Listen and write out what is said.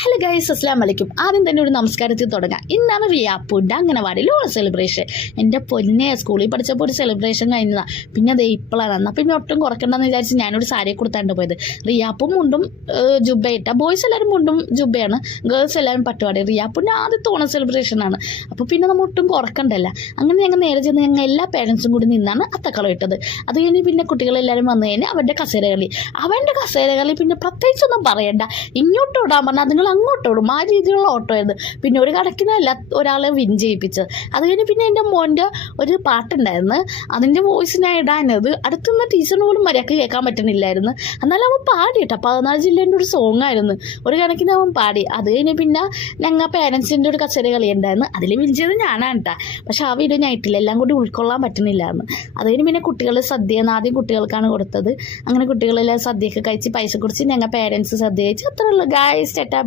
Hello guys, അസ്സലാം വലൈക്കും. ആദ്യം തന്നെ ഒരു നമസ്കാരത്തിൽ തുടങ്ങാം. ഇന്നാണ് റിയാപ്പൂൻ്റെ അംഗനവാടിയിൽ ഓണ സെലിബ്രേഷൻ. എൻ്റെ പൊന്നെ, സ്കൂളിൽ പഠിച്ചപ്പോൾ ഒരു സെലിബ്രേഷൻ കഴിഞ്ഞതാണ്. പിന്നെ അത് ഇപ്പോഴാണ്. എന്നാൽ പിന്നെ ഒട്ടും കുറയ്ക്കണ്ടെന്ന് വിചാരിച്ച് ഞാനൊരു സാരിയെ കൊടുത്താണ്ട് പോയത്. റിയാപ്പും മുണ്ടും ജുബയിട്ട, ബോയ്സ് എല്ലാവരും മുണ്ടും ജുബയാണ്, ഗേൾസ് എല്ലാവരും പട്ടുപാടി. റിയാപ്പൂൻ്റെ ആദ്യത്തെ ഓണ സെലിബ്രേഷനാണ്. അപ്പോൾ പിന്നെ നമ്മൾ ഒട്ടും കുറക്കണ്ടല്ല. അങ്ങനെ ഞങ്ങൾ നേരെ ചെന്ന് ഞങ്ങൾ എല്ലാ പേരൻസും കൂടി നിന്നാണ് അത്തക്കളം ഇട്ടത്. അത് കഴിഞ്ഞ് പിന്നെ കുട്ടികളെല്ലാവരും വന്നു കഴിഞ്ഞാൽ അവൻ്റെ കസേരകളി പിന്നെ പ്രത്യേകിച്ചൊന്നും പറയണ്ട. ഇങ്ങോട്ട് ഓടാൻ പറഞ്ഞാൽ നിങ്ങൾ അങ്ങോട്ട് ഓടും. ആ രീതിയിലുള്ള ഓട്ടോ ആയിരുന്നു. പിന്നെ ഒരു കണക്കിനല്ല ഒരാളെ വിൻ ചെയ്യിപ്പിച്ചത്. അത് കഴിഞ്ഞ് പിന്നെ എൻ്റെ മോൻ്റെ ഒരു പാട്ടുണ്ടായിരുന്നു, അതിൻ്റെ വോയിസ് ഞാൻ ഇടാനത് അടുത്തുനിന്ന് ടീച്ചറിന് പോലും മര്യാദക്ക് കേൾക്കാൻ പറ്റുന്നില്ലായിരുന്നു. എന്നാലും അവൻ പാടി കേട്ടോ. 14 ജില്ലേൻ്റെ ഒരു സോങ് ആയിരുന്നു. ഒരു കണക്കിന് അവൻ പാടി. അത് കഴിഞ്ഞ് പിന്നെ ഞങ്ങൾ പേരൻസിൻ്റെ ഒരു കസേര കളി ഉണ്ടായിരുന്നു. അതിൽ വിൻ ചെയ്ത് ഞാനാണ് കേട്ടോ. പക്ഷെ ആ വീഡിയോ ഞാൻ ഇട്ടില്ല, എല്ലാം കൂടി ഉൾക്കൊള്ളാൻ പറ്റുന്നില്ലായിരുന്നു. അത് കഴിഞ്ഞ് പിന്നെ കുട്ടികൾ സദ്യ ആദ്യം കുട്ടികൾക്കാണ് കൊടുത്തത്. അങ്ങനെ കുട്ടികളെല്ലാം സദ്യയൊക്കെ കഴിച്ച് പൈസ കുടിച്ച് ഞങ്ങൾ പേരൻസ് സദ്യ കഴിച്ച് അത്രയുള്ളൂ ഗായ്സ്. ചേട്ടാ.